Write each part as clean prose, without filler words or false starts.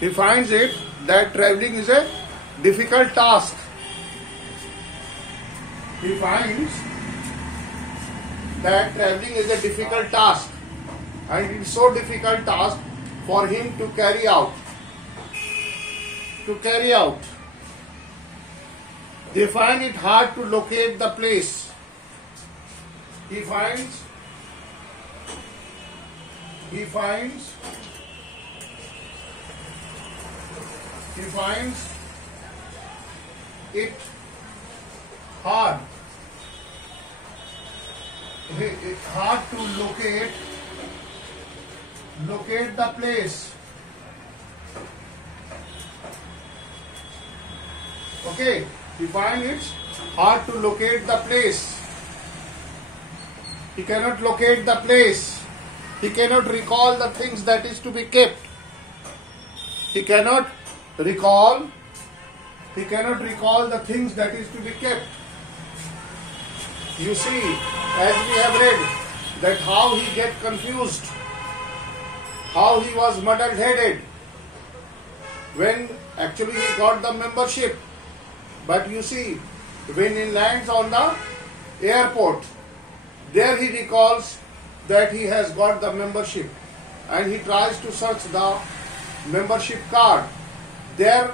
he finds it that traveling is a difficult task. He finds that traveling is a difficult task, and it is so difficult task for him to carry out. They find it hard to locate the place. He finds it hard to locate the place. Okay, he finds it hard to locate the place. He cannot locate the place. He cannot recall the things that is to be kept. He cannot recall the things that is to be kept. You see, as we have read, that how he get confused, how he was muddle-headed when actually he got the membership. But you see, when he lands on the airport, there he recalls that he has got the membership, and he tries to search the membership card. There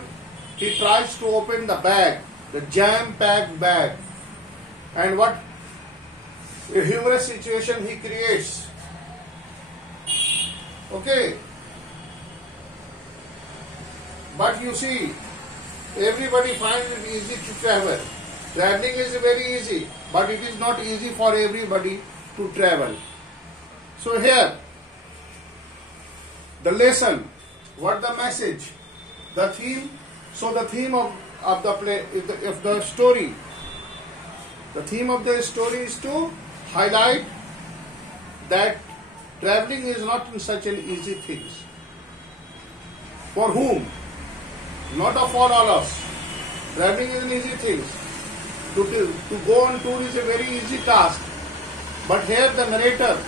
he tries to open the bag, the jam-packed bag, and what a humorous situation he creates. Okay, but you see, everybody finds it easy to travel. Traveling is very easy, but it is not easy for everybody to travel. So here, the lesson, what the message, the theme. So the theme of the play, of the story, the theme of the story is to highlight that traveling is not such an easy thing. For whom? Not for all of us. Traveling is an easy thing. To go on tour is a very easy task. But here the narrator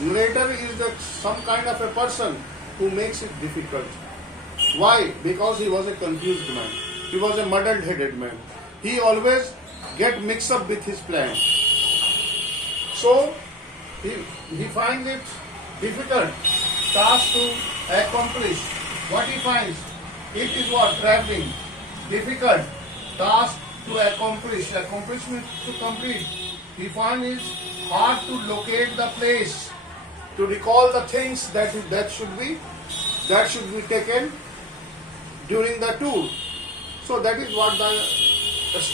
is some kind of a person who makes it difficult. Why? Because he was a confused man. He was a muddled-headed man. He always get mixed up with his plans. So he finds it difficult task to accomplish. What he finds? It is what? Traveling. Difficult task to accomplish. Accomplishment to complete. He finds it hard to locate the place, to recall the things that should be taken during the tour. So that is what the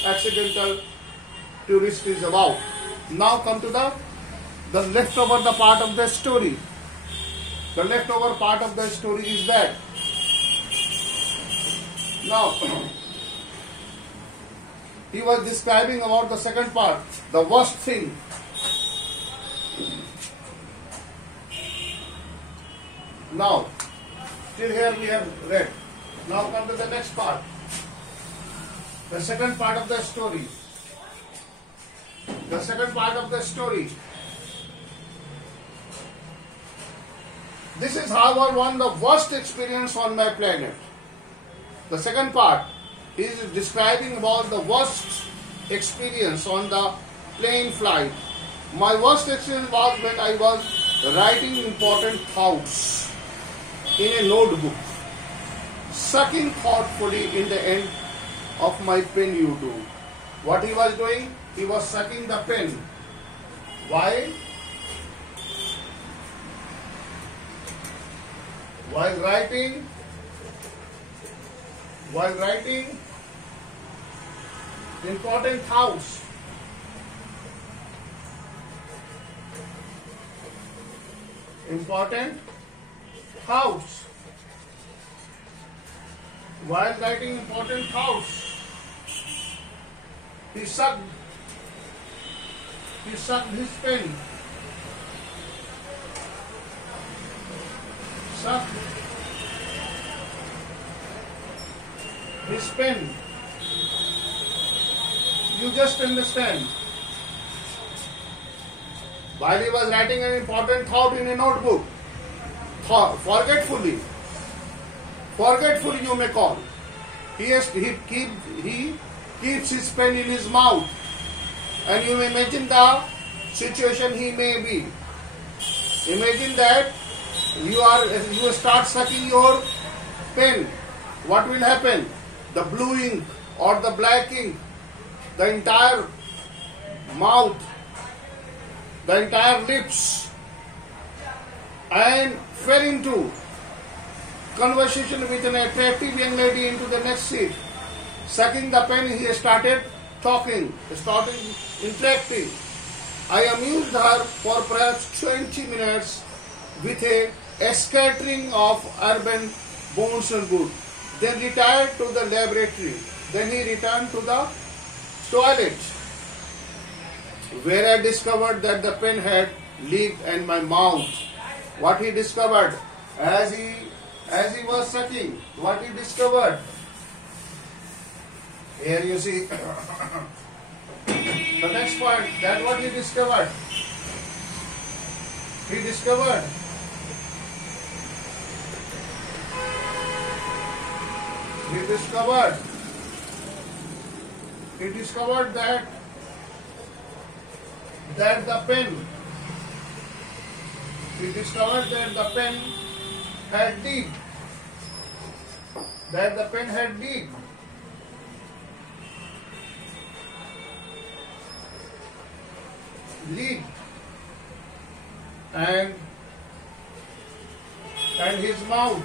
accidental tourist is about. Now come to the leftover part of the story. The leftover part of the story is that now he was describing about the second part, the worst thing. Now, till here we have read. Now come to the next part. The second part of the story. The second part of the story. This is how I won the worst experience on my planet. The second part is describing about the worst experience on the plane flight. My worst experience was when I was writing important thoughts in a notebook, sucking thoughtfully in the end of my pen. You do. What he was doing? He was sucking the pen. Why? While writing important thoughts. While writing important thoughts, he sucked his pen. Sucked his pen. You just understand. While he was writing an important thought in a notebook, forgetfully, Forgetful you may call. He keeps his pen in his mouth, and you imagine the situation he may be. Imagine that you start sucking your pen. What will happen? The blue ink or the black ink, the entire mouth, the entire lips, and fell into conversation with an attractive young lady into the next seat. Sucking the pen, he started talking, started interacting. I amused her for perhaps 20 minutes with a scattering of urban bones and goods. Then retired to the laboratory. Then he returned to the toilet, where I discovered that the pen had leaked in my mouth. What he discovered as he was sucking, what he discovered? Here you see the next point. That what he discovered. He discovered that the pen. He discovered that the pen had leaked. That the pen had leaked. And his mouth,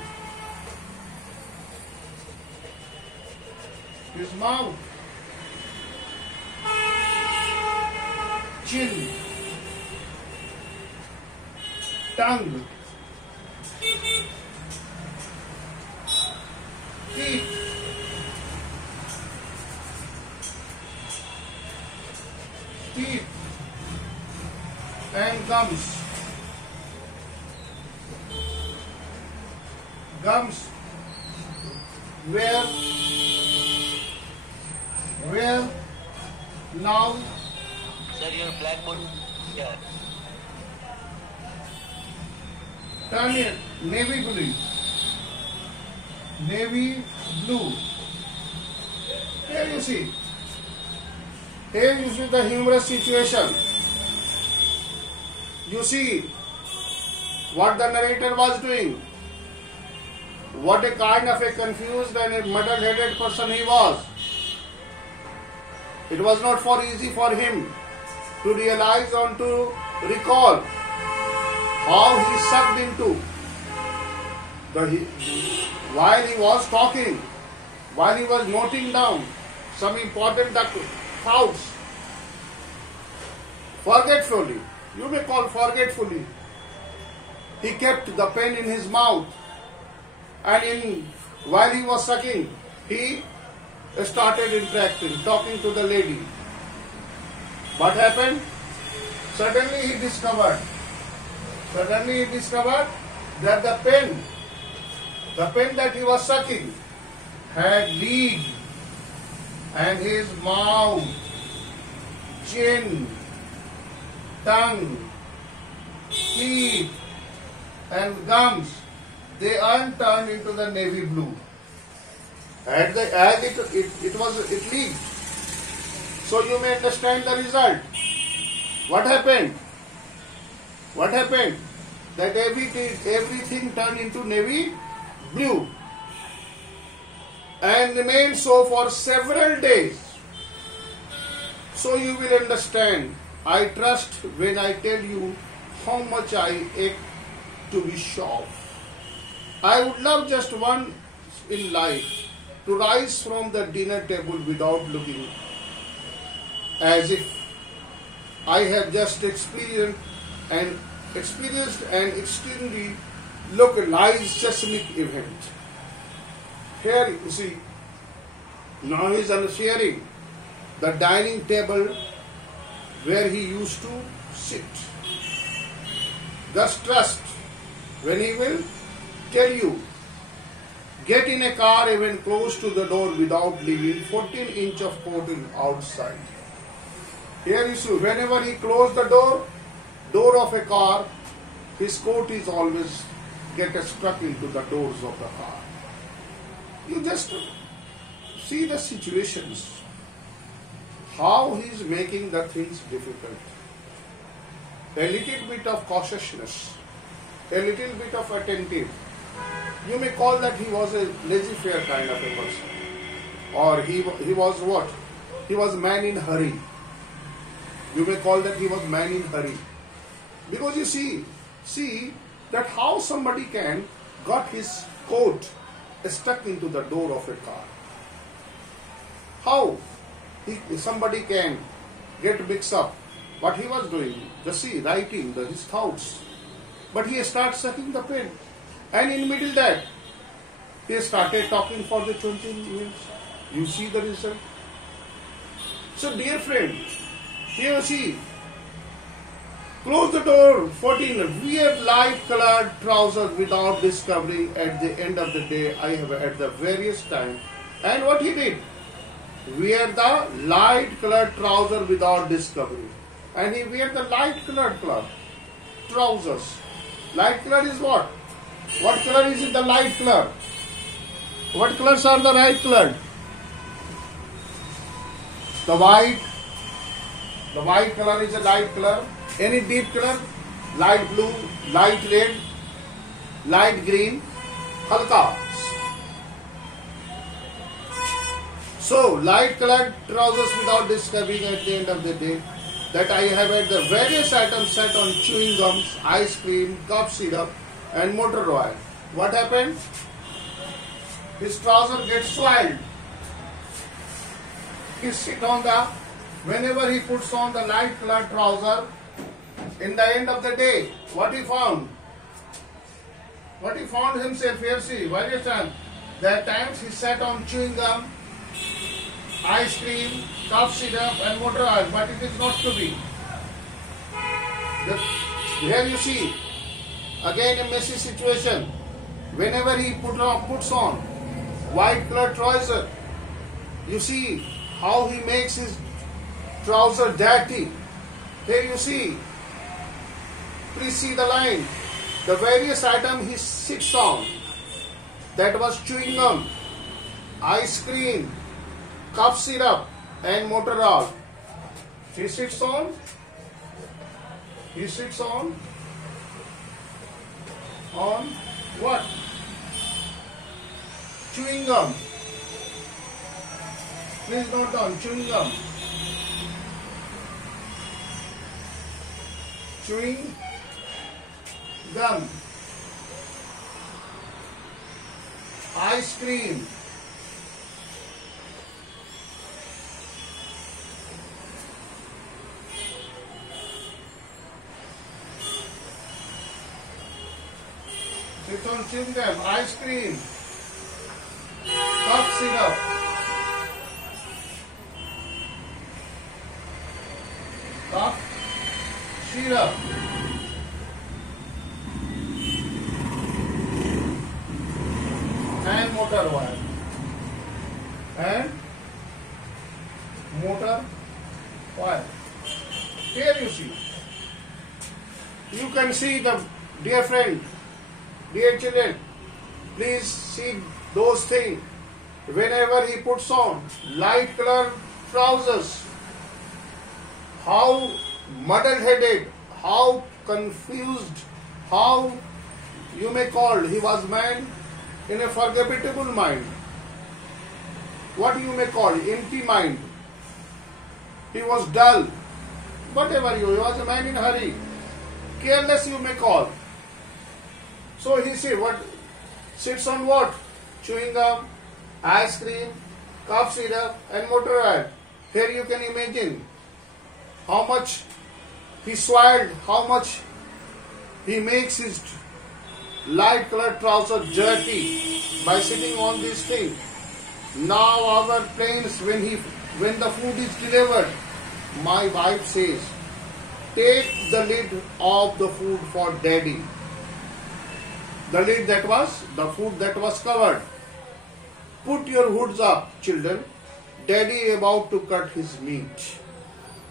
chin, tongue, teeth, and gums. Where now? Sir, your blackboard here. Turn it navy blue. Here you see the humorous situation. You see what the narrator was doing. What a kind of a confused and a muddle-headed person he was. It was not easy for him to realize or to recall how he sucked into while he was talking, while he was noting down some important thoughts. Forgetfully, you may call forgetfully, he kept the pen in his mouth, and while he was sucking, he started interacting, talking to the lady. What happened? Suddenly he discovered that the pen that he was sucking had leaked, and his mouth, chin, tongue, teeth, and gums, they aren't turned into the navy blue. As it leaked. So you may understand the result. What happened? That everything turned into navy blue and remained so for several days. So you will understand, I trust, when I tell you how much I ache to be sure. I would love just once in life to rise from the dinner table without looking, as if I have just experienced an extremely localized seismic event. Here you see, now he is sharing the dining table where he used to sit. Thus trust when he will tell you, get in a car even close to the door without leaving 14 inches of coating outside. Here you see, whenever he closed the door of a car, his coat is always get stuck into the doors of the car. You just see the situations, how he is making the things difficult. A little bit of cautiousness, a little bit of attentive. You may call that he was a laissez-faire kind of a person. Or he was what? He was man in hurry. You may call that he was man in hurry. Because you see that how somebody can got his coat stuck into the door of a car. How somebody can get mixed up. What he was doing, just see, writing his thoughts. But he started sucking the pen. And in middle that, he started talking for the 20 minutes. You see the result. So dear friend, here you see, close the door, 14, wear light colored trousers without discovery at the end of the day, I have at the various time. And what he did? Wear the light colored trouser without discovery. And he wear the light colored trousers. Light color is what? What color is it, the light color? What colors are the light colored? The white color is a light color. Any deep color? Light blue, light red, light green, halka. So, light colored trousers without discovering at the end of the day that I have had the various items set on chewing gums, ice cream, cough syrup and motor oil. What happened? His trouser gets soiled. He sit on the, whenever he puts on the light colored trouser, in the end of the day, what he found? What he found himself here, see, various times. There times he sat on chewing gum, ice cream, cough syrup and motor oil, but it is not to be. Here you see, again a messy situation. Whenever he puts on white colored trouser, you see how he makes his trouser dirty. Here you see, please see the line. The various item he sits on, that was chewing gum, ice cream, cough syrup and motor oil. He sits on what? Chewing gum. Please note down, chewing gum. Chewing gum. Ice cream. Sits on chewing gum, ice cream, cough syrup, and motor oil. Here you see. You can see the, dear friend, dear children, please see those things. Whenever he puts on light colored trousers, how muddle-headed, how confused, how you may call, he was man in a forgettable mind. What you may call, empty mind. He was dull. Whatever he was a man in a hurry. Careless you may call. So he say, what sits on what? Chewing gum, ice cream, cough syrup and motor oil. Here you can imagine how much he swallowed, how much he makes his light colored trousers dirty by sitting on this thing. Now our planes, when the food is delivered, my wife says, take the lid of the food for daddy. The lid that was, the food that was covered. Put your hoods up, children. Daddy about to cut his meat.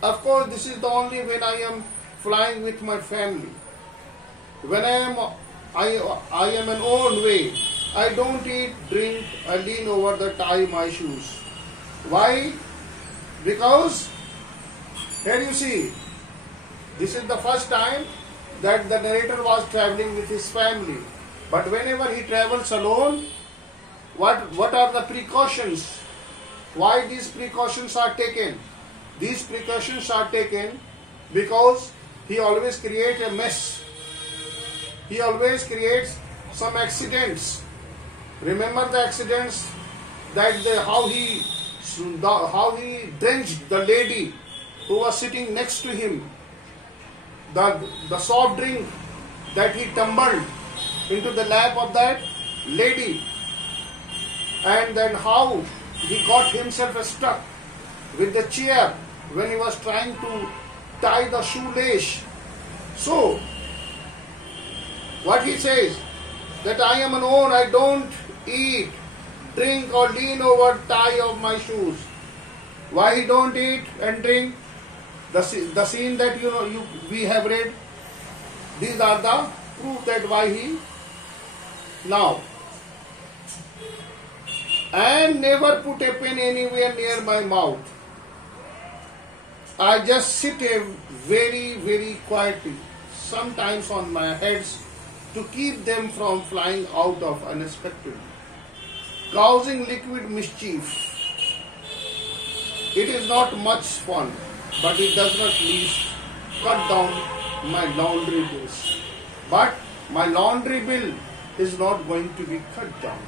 Of course, this is the only when I am flying with my family. When I am an own way, I don't eat, drink, I lean over the tie my shoes. Why? Because here you see, this is the first time that the narrator was traveling with his family. But whenever he travels alone, what are the precautions? Why these precautions are taken? These precautions are taken because he always creates a mess. He always creates some accidents. Remember the accidents that how he drenched the lady who was sitting next to him. The soft drink that he tumbled into the lap of that lady, and then how he got himself stuck with the chair when he was trying to tie the shoelace. So, what he says, that I am alone, I don't eat, drink or lean over tie of my shoes. Why he don't eat and drink? The scene that we have read, these are the proof that why he now. And never put a pen anywhere near my mouth. I just sit very, very quietly, sometimes on my heads, to keep them from flying out of unexpectedly, causing liquid mischief. It is not much fun, but it does not least cut down my laundry bills. But my laundry bill is not going to be cut down.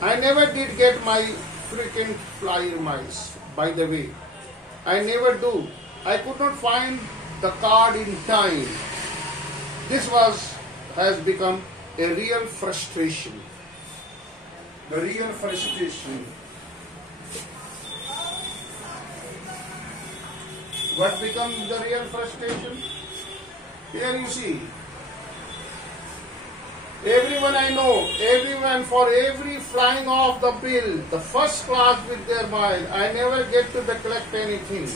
I never did get my frequent flyer miles, by the way. I never do. I could not find the card in time. This has become a real frustration. The real frustration. What becomes the real frustration? Here you see. Everyone I know, everyone for every flying off the bill, the first class with their mile, I never get to collect anything.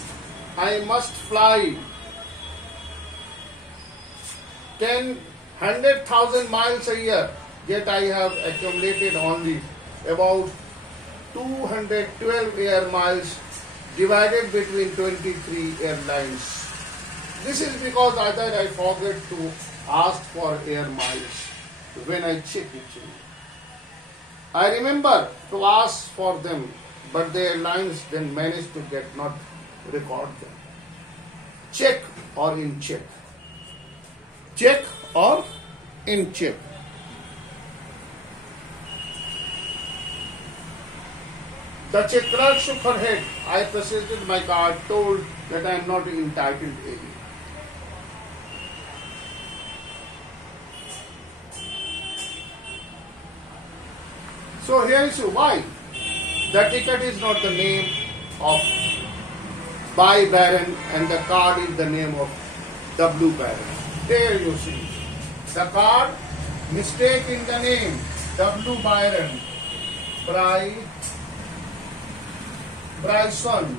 I must fly 100,000 miles a year, yet I have accumulated only about 212 air miles divided between 23 airlines. This is because either I forget to ask for air miles when I check it. I remember to ask for them, but the airlines then managed to not record them. Check or in check. Check or in check. The check clerk shook her head. I presented my card, told that I am not entitled any. So here is why. The ticket is not the name of by Baron and the card is the name of W. Baron. There you see. The card, mistake in the name, W. Byron, Bryson.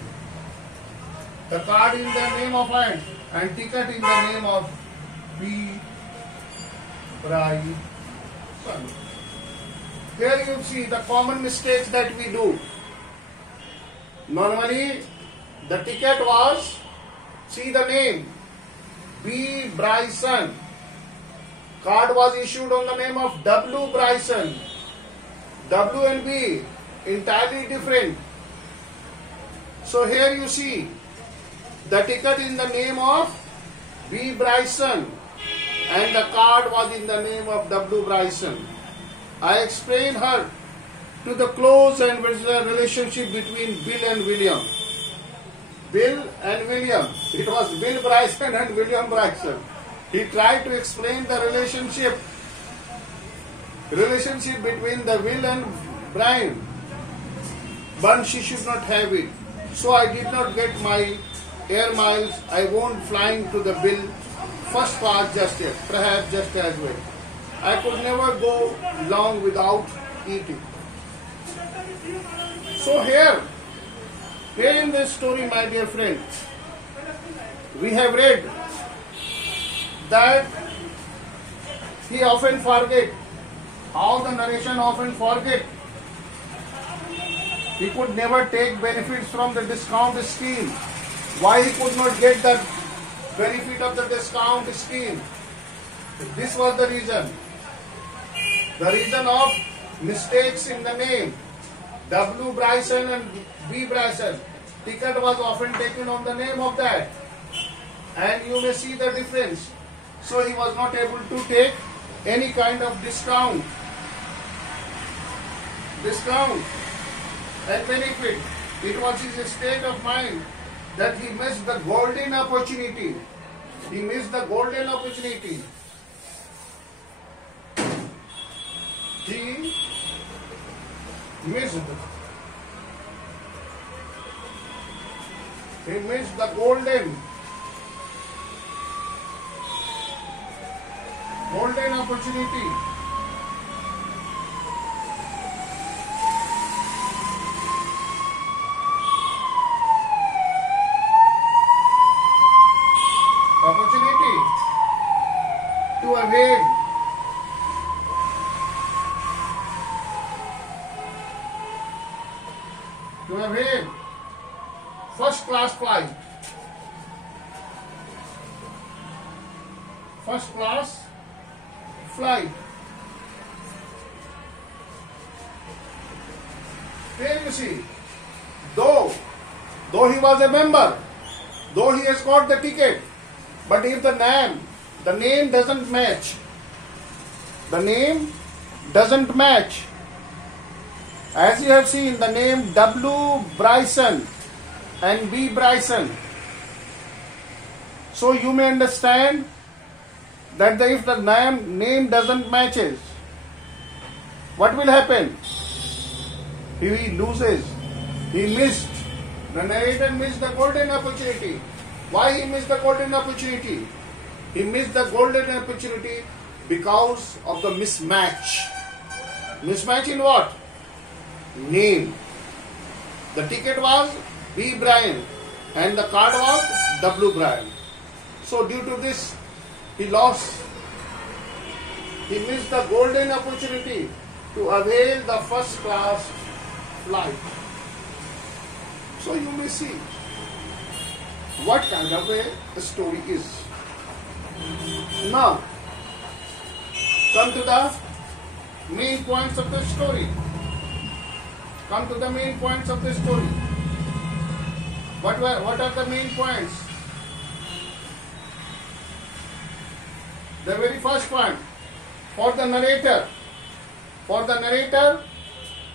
The card in the name of and ticket in the name of B. Bryson. Here you see the common mistakes that we do. Normally, the ticket was, see the name, B. Bryson. Card was issued on the name of W. Bryson. W and B, entirely different. So here you see, the ticket in the name of B. Bryson and the card was in the name of W. Bryson. I explained her to the close and relationship between Bill and William. Bill and William. It was Bill Bryson and William Bryson. He tried to explain the relationship between the Will and Brian. But she should not have it. So I did not get my air miles. I won't flying to the Bill first class just yet. Perhaps just as well. I could never go long without eating. So here in this story, my dear friend, we have read that he often forget how the narration often forget. He could never take benefits from the discount scheme. Why he could not get the benefit of the discount scheme? This was the reason. The reason of mistakes in the name. W. Bryson and B. Bryson. Ticket was often taken on the name of that. And you may see the difference. So he was not able to take any kind of discount and benefit. It was his state of mind that he missed the golden opportunity. He missed the golden opportunity. He missed the golden opportunity. To avail first class flight. First class flight. Here you see, though he was a member, though he has got the ticket, but if the name doesn't match, as you have seen, the name W. Bryson and B. Bryson. So you may understand that if the name doesn't matches, what will happen? He loses. He missed. The narrator missed the golden opportunity. Why he missed the golden opportunity? He missed the golden opportunity because of the mismatch. Mismatch in what? Name. The ticket was B. Bryan and the card was W. Bryan. So due to this, he lost. He missed the golden opportunity to avail the first class flight. So you may see what kind of a story is. Now, come to the main points of the story. What are the main points? The very first point, for the narrator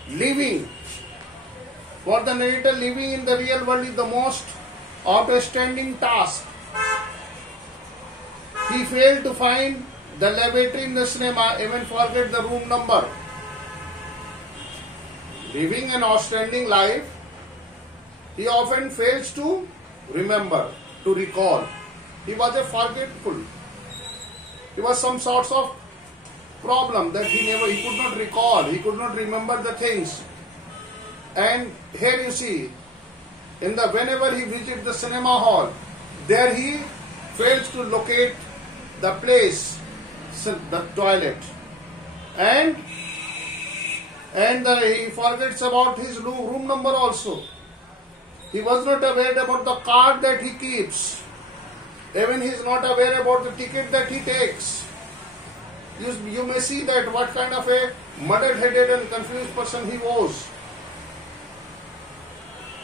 living in the real world is the most outstanding task. He failed to find the lavatory in the cinema, even forget the room number. Living an outstanding life, he often fails to remember, to recall. He was a forgetful. He was some sorts of problem that he could not recall, he could not remember the things. And here you see, whenever he visits the cinema hall, there he fails to locate the place, the toilet, and he forgets about his room number also. He was not aware about the card that he keeps. Even he is not aware about the ticket that he takes. You may see that what kind of a muddle-headed and confused person he was.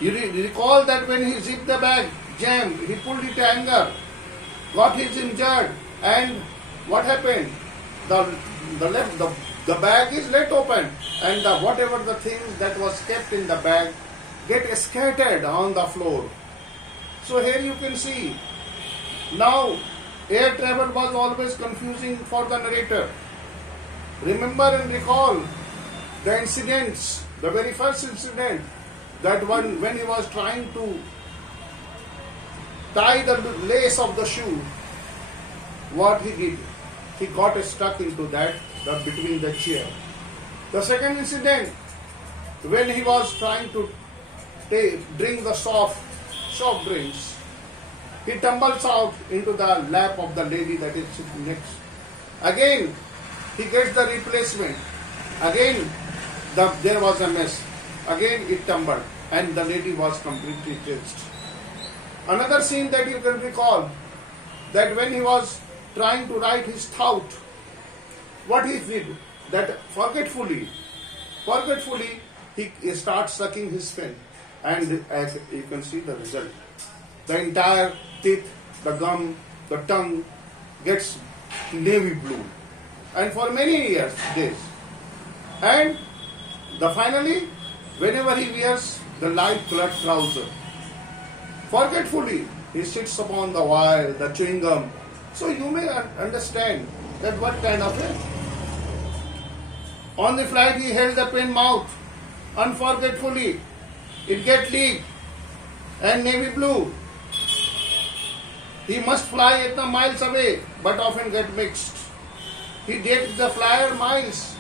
You recall that when he zipped the bag, jammed, he pulled it anger, got his injured, and what happened? The bag is let open, and whatever the things that was kept in the bag get scattered on the floor. So here you can see, now air travel was always confusing for the narrator. Remember and recall the incidents, the very first incident, that when he was trying to tie the lace of the shoe, what he did? He got stuck into that, between the chair. The second incident, when he was trying to drink the soft drinks, he tumbles out into the lap of the lady that is sitting next. Again, he gets the replacement. Again, there was a mess. Again it tumbled and the lady was completely changed. Another scene that you can recall, that when he was trying to write his thought, what he did, that forgetfully he starts sucking his pen, and as you can see the result, the entire teeth, the gum, the tongue gets navy blue, and for many days. And finally, whenever he wears the light colored trouser, forgetfully he sits upon the wire, the chewing gum. So you may understand that what kind of it. On the flight he held the pen mouth, unforgetfully it get leaked and navy blue. He must fly at the miles away, but often get mixed. He did the flyer miles.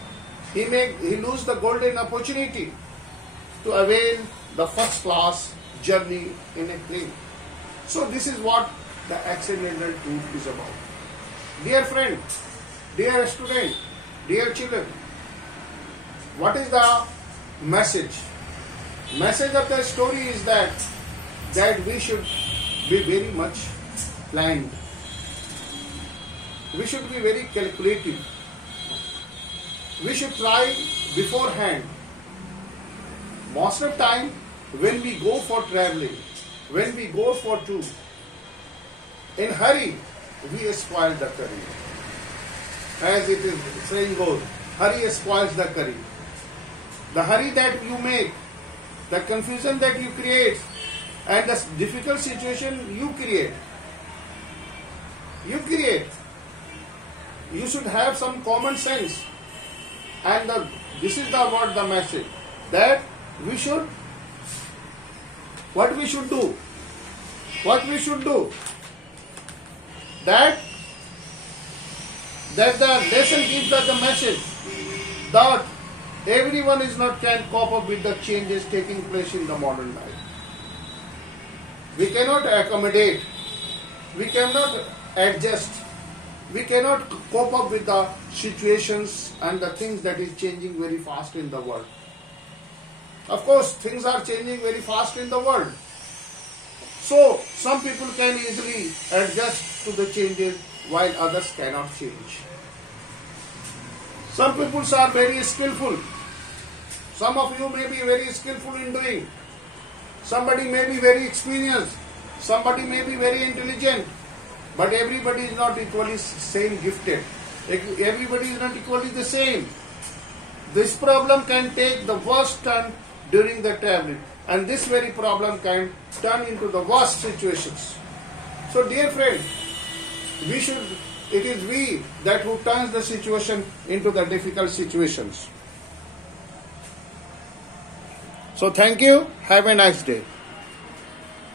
He lose the golden opportunity to avail the first class journey in a plane. So this is what the accidental truth is about. Dear friend, dear student, dear children, what is the message? Message of the story is that we should be very much planned. We should be very calculative. We should try beforehand. Most of the time, when we go for traveling, when we go for tour, in hurry, we spoil the curry. As it is saying goes, hurry spoils the curry. The hurry that you make, the confusion that you create, and the difficult situation you create. You should have some common sense. And this is the message, that we should, what we should do, that the lesson gives us the message that everyone can cope up with the changes taking place in the modern life. We cannot accommodate, we cannot adjust, we cannot cope up with the situations and the things that is changing very fast in the world. Of course, things are changing very fast in the world. So, some people can easily adjust to the changes while others cannot change. Some people are very skillful. Some of you may be very skillful in doing. Somebody may be very experienced. Somebody may be very intelligent. But everybody is not equally same gifted. Everybody is not equally the same. This problem can take the worst turn during the traveling, and this very problem can turn into the worst situations. So dear friend, it is we that who turns the situation into the difficult situations. So thank you. Have a nice day.